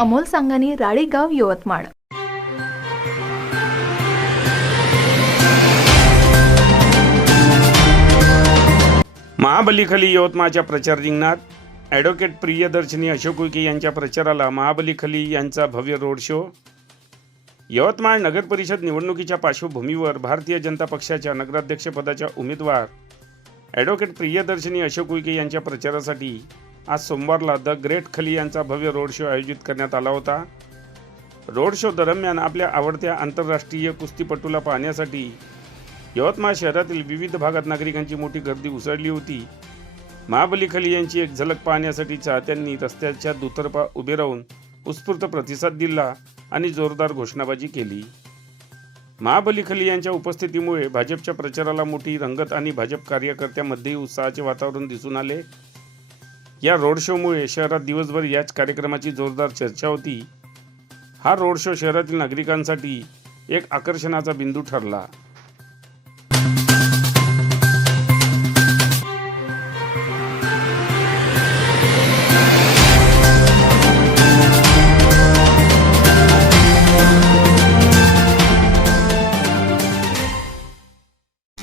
अमोल सांगानी राळेगाव यवतमाळ. महाबलीखली यवतमाळच्या प्रचार रिंगणात ॲडव्होकेट प्रियदर्शनी अशोक उके यांच्या प्रचाराला महाबलीखली यांचा भव्य रोड शो. यवतमाळ नगर परिषद निवडणुकीच्या पार्श्वभूमीवर भारतीय जनता पक्षाच्या नगराध्यक्षपदाच्या उमेदवार ॲडव्होकेट प्रियदर्शनी अशोक उईके यांच्या प्रचारासाठी आज सोमवारला द ग्रेट खली यांचा भव्य रोड शो आयोजित करण्यात आला होता. रोड शो दरम्यान आपल्या आवडत्या आंतरराष्ट्रीय कुस्तीपटूला पाहण्यासाठी यवतमाळ शहरातील विविध भागात नागरिकांची मोठी गर्दी उसळली होती. महाबली खली यांची एक झलक पाहण्यासाठी चाहत्यांनी रस्त्याच्या दुतर्फा उभे राहून उत्स्फूर्त प्रतिसाद दिला आणि जोरदार घोषणाबाजी केली. महाबली खली यांच्या उपस्थितीमुळे भाजपच्या प्रचाराला मोठी रंगत आणि भाजप कार्यकर्त्यांमध्येही उत्साहाचे वातावरण दिसून आले. या रोड शोमुळे शहरात दिवसभर याच कार्यक्रमाची जोरदार चर्चा होती. हा रोड शो शहरातील नागरिकांसाठी एक आकर्षणाचा बिंदू ठरला.